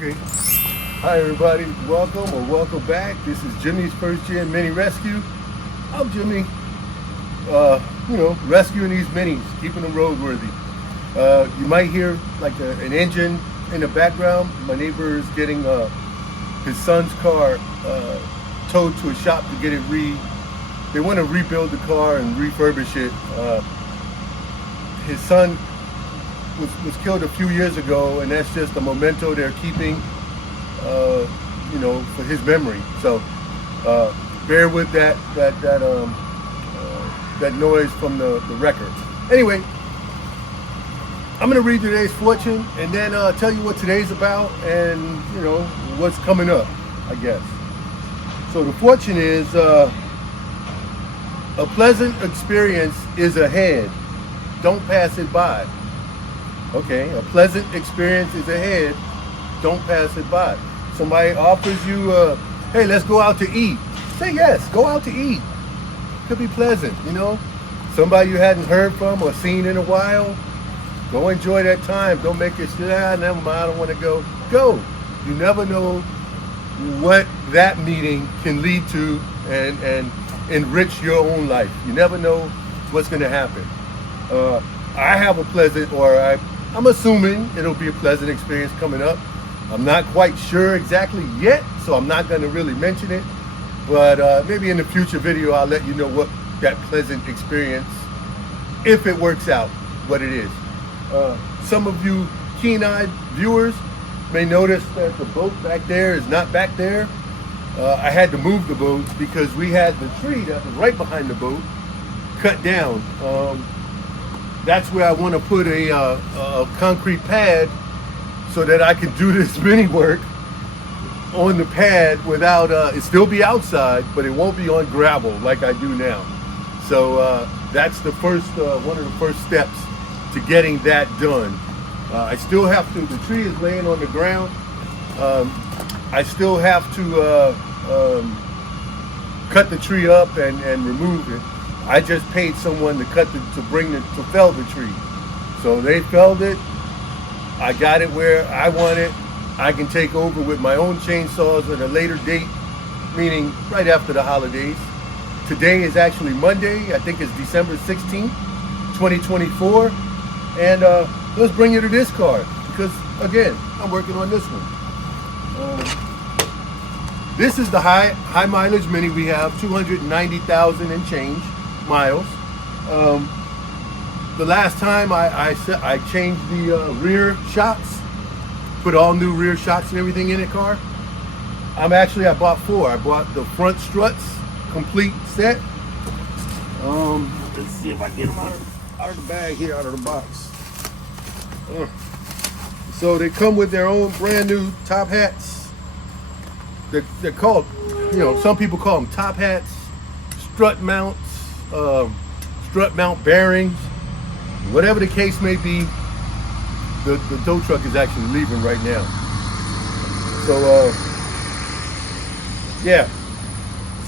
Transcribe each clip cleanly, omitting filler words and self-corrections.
Okay. Hi everybody, welcome or welcome back. This is Jimmy's First Gen Mini Rescue. I'm Jimmy, rescuing these minis, keeping them roadworthy. You might hear like an engine in the background. My neighbor is getting his son's car towed to a shop to get it they want to rebuild the car and refurbish it. His son was killed a few years ago, and that's just a memento they're keeping, for his memory. So bear with that noise from the record. Anyway, I'm gonna read today's fortune and then tell you what today's about and what's coming up, I guess. So the fortune is a pleasant experience is ahead. Don't pass it by. Okay, a pleasant experience is ahead. Don't pass it by. Somebody offers you, hey, let's go out to eat. Say yes, go out to eat. Could be pleasant, Somebody you hadn't heard from or seen in a while. Go enjoy that time. Don't make it, never mind, I don't want to go. Go. You never know what that meeting can lead to and enrich your own life. You never know what's going to happen. I have a pleasant, I'm assuming it'll be a pleasant experience coming up. I'm not quite sure exactly yet, so I'm not going to really mention it. But maybe in the future video, I'll let you know what that pleasant experience, if it works out, what it is. Some of you keen-eyed viewers may notice that the boat back there is not back there. I had to move the boat because we had the tree that was right behind the boat cut down. That's where I want to put a concrete pad so that I can do this mini work on the pad without, it still be outside, but it won't be on gravel like I do now. So that's the first, one of the first steps to getting that done. I still have to, the tree is laying on the ground. I still have to cut the tree up and remove it. I just paid someone to fell the tree. So they felled it. I got it where I want it. I can take over with my own chainsaws at a later date, meaning right after the holidays. Today is actually Monday. I think it's December 16th, 2024. And let's bring you to this car because, again, I'm working on this one. This is the high mileage Mini. We have 290,000 and change miles. The last time I changed the rear shocks, put all new rear shocks and everything in the car. I bought 4. I bought the front struts, complete set. Let's see if I get them out of the bag here, out of the box. So they come with their own brand new top hats. They're called, some people call them top hats, strut mounts, strut mount bearings, whatever the case may be. The tow truck is actually leaving right now. So yeah.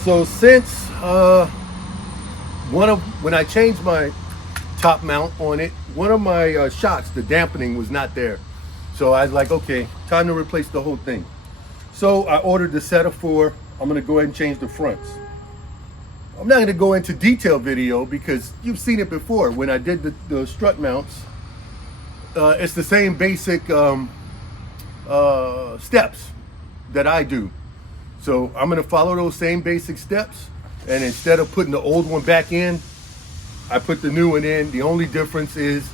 So since when I changed my top mount on it, one of my shocks, the dampening was not there. So I was like, okay, time to replace the whole thing. So I ordered the set of 4. I'm gonna go ahead and change the fronts. I'm not gonna go into detail video because you've seen it before when I did the strut mounts. It's the same basic steps that I do. So I'm gonna follow those same basic steps, and instead of putting the old one back in, I put the new one in. The only difference is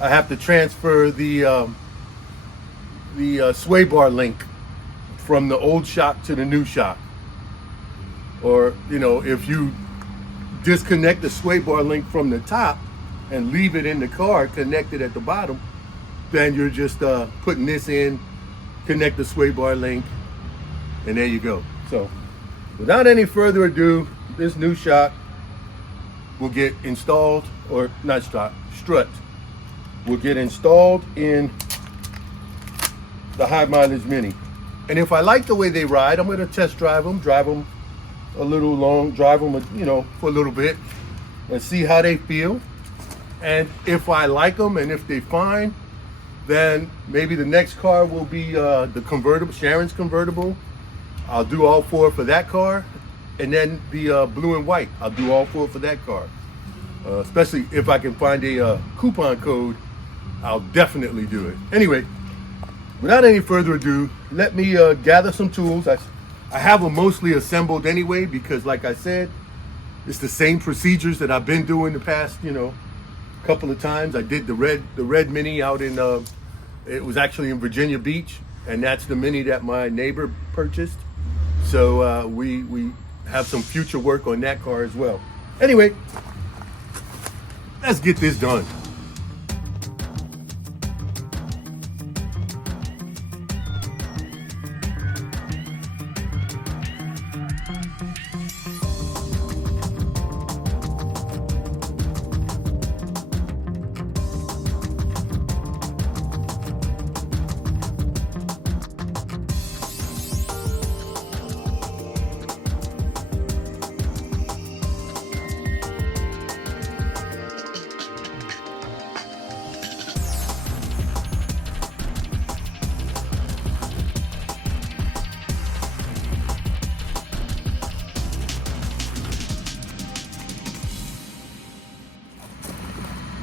I have to transfer the sway bar link from the old shock to the new shock. Or, if you disconnect the sway bar link from the top and leave it in the car connected at the bottom, then you're just putting this in, connect the sway bar link, and there you go. So without any further ado, this new shock will get installed, or not strut will get installed in the high mileage Mini. And if I like the way they ride, I'm going to test drive them a little long, drive them, for a little bit and see how they feel. And if I like them and if they're fine, Then maybe the next car will be the convertible, Sharon's convertible. I'll do all four for that car. And then the blue and white, I'll do all four for that car. Especially if I can find a coupon code, I'll definitely do it. Anyway, without any further ado, let me gather some tools. I have them mostly assembled anyway because, like I said, it's the same procedures that I've been doing the past, couple of times. I did the red Mini out in, it was actually in Virginia Beach, and that's the Mini that my neighbor purchased. So we have some future work on that car as well. Anyway, let's get this done.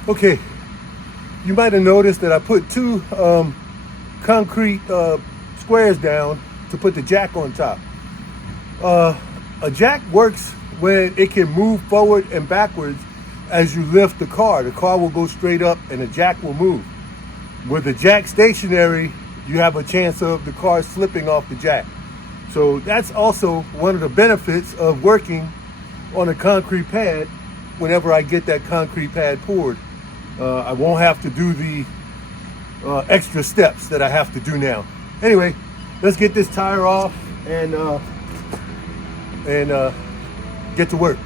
Okay, you might have noticed that I put two concrete squares down to put the jack on top. A jack works when it can move forward and backwards as you lift the car. The car will go straight up and the jack will move. With the jack stationary, you have a chance of the car slipping off the jack. So that's also one of the benefits of working on a concrete pad whenever I get that concrete pad poured. I won't have to do the extra steps that I have to do now. Anyway, let's get this tire off and get to work.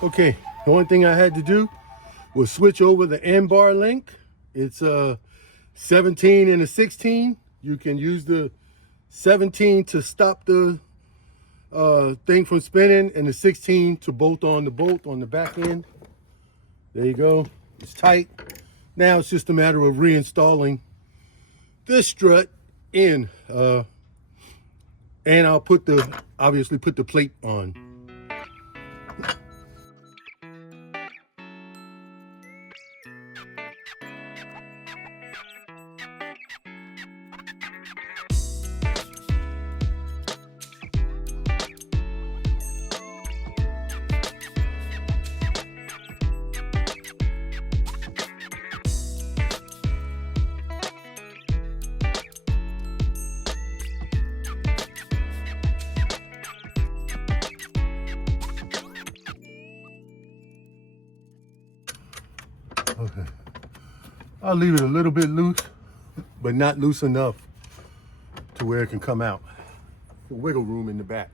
Okay, the only thing I had to do was switch over the end bar link. It's a 17 and a 16. You can use the 17 to stop the thing from spinning and the 16 to bolt on the back end. There you go. It's tight. Now it's just a matter of reinstalling this strut in, and I'll obviously put the plate on. I'll leave it a little bit loose, but not loose enough to where it can come out. The wiggle room in the back.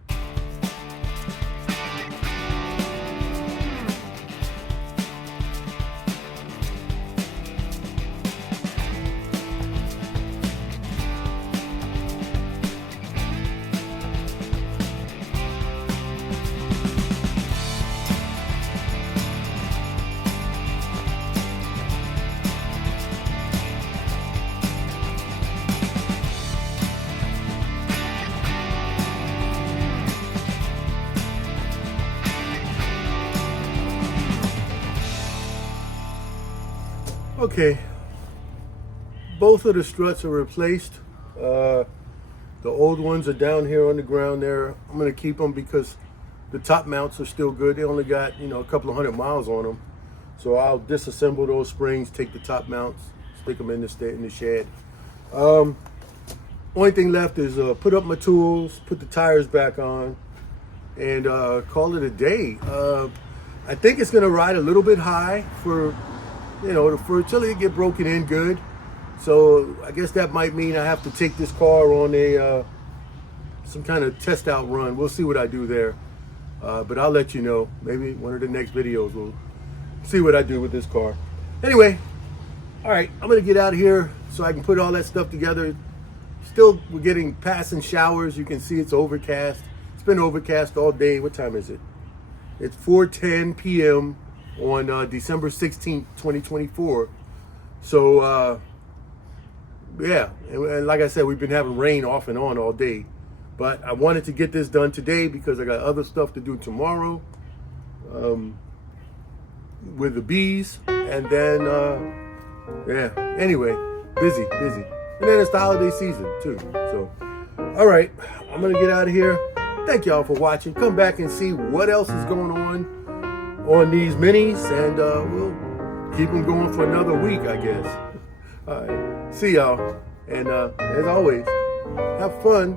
Okay, both of the struts are replaced. The old ones are down here on the ground there. I'm gonna keep them because the top mounts are still good. They only got, you know, a couple of 100 miles on them. So I'll disassemble those springs, take the top mounts, stick them in the shed. Only thing left is put up my tools, put the tires back on, and call it a day. I think it's gonna ride a little bit high for, you know, for until it get broken in good. So I guess that might mean I have to take this car on a some kind of test out run. We'll see what I do there. But I'll let you know. Maybe one of the next videos we'll see what I do with this car. Anyway, all right, I'm gonna get out of here so I can put all that stuff together. Still, we're getting passing showers. You can see it's overcast. It's been overcast all day. What time is it? It's 4:10 p.m. on December 16th, 2024. So, yeah, and like I said, we've been having rain off and on all day. But I wanted to get this done today because I got other stuff to do tomorrow with the bees. And then, yeah, anyway, busy. And then it's the holiday season, too. So, all right, I'm going to get out of here. Thank y'all for watching. Come back and see what else is going on these minis, and we'll keep them going for another week, I guess. All right, see y'all, and as always, have fun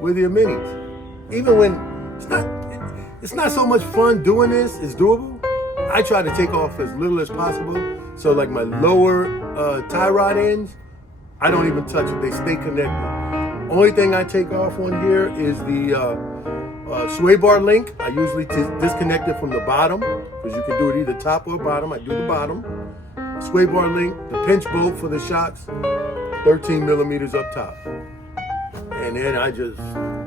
with your minis. Even when it's not so much fun doing this, it's doable. I try to take off as little as possible, so like my lower tie rod ends, I don't even touch it. They stay connected. Only thing I take off on here is the sway bar link. I usually disconnect it from the bottom because you can do it either top or bottom. I do the bottom. Sway bar link, the pinch bolt for the shocks, 13 millimeters up top. And then I just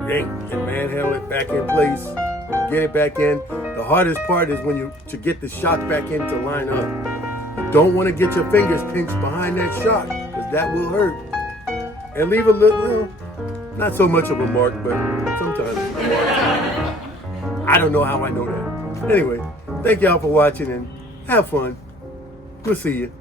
yank and manhandle it back in place, get it back in. The hardest part is to get the shock back in to line up. You don't want to get your fingers pinched behind that shock because that will hurt. And leave a little, not so much of a mark, but sometimes it's a mark. I don't know how I know that. Anyway, thank y'all for watching and have fun. We'll see you.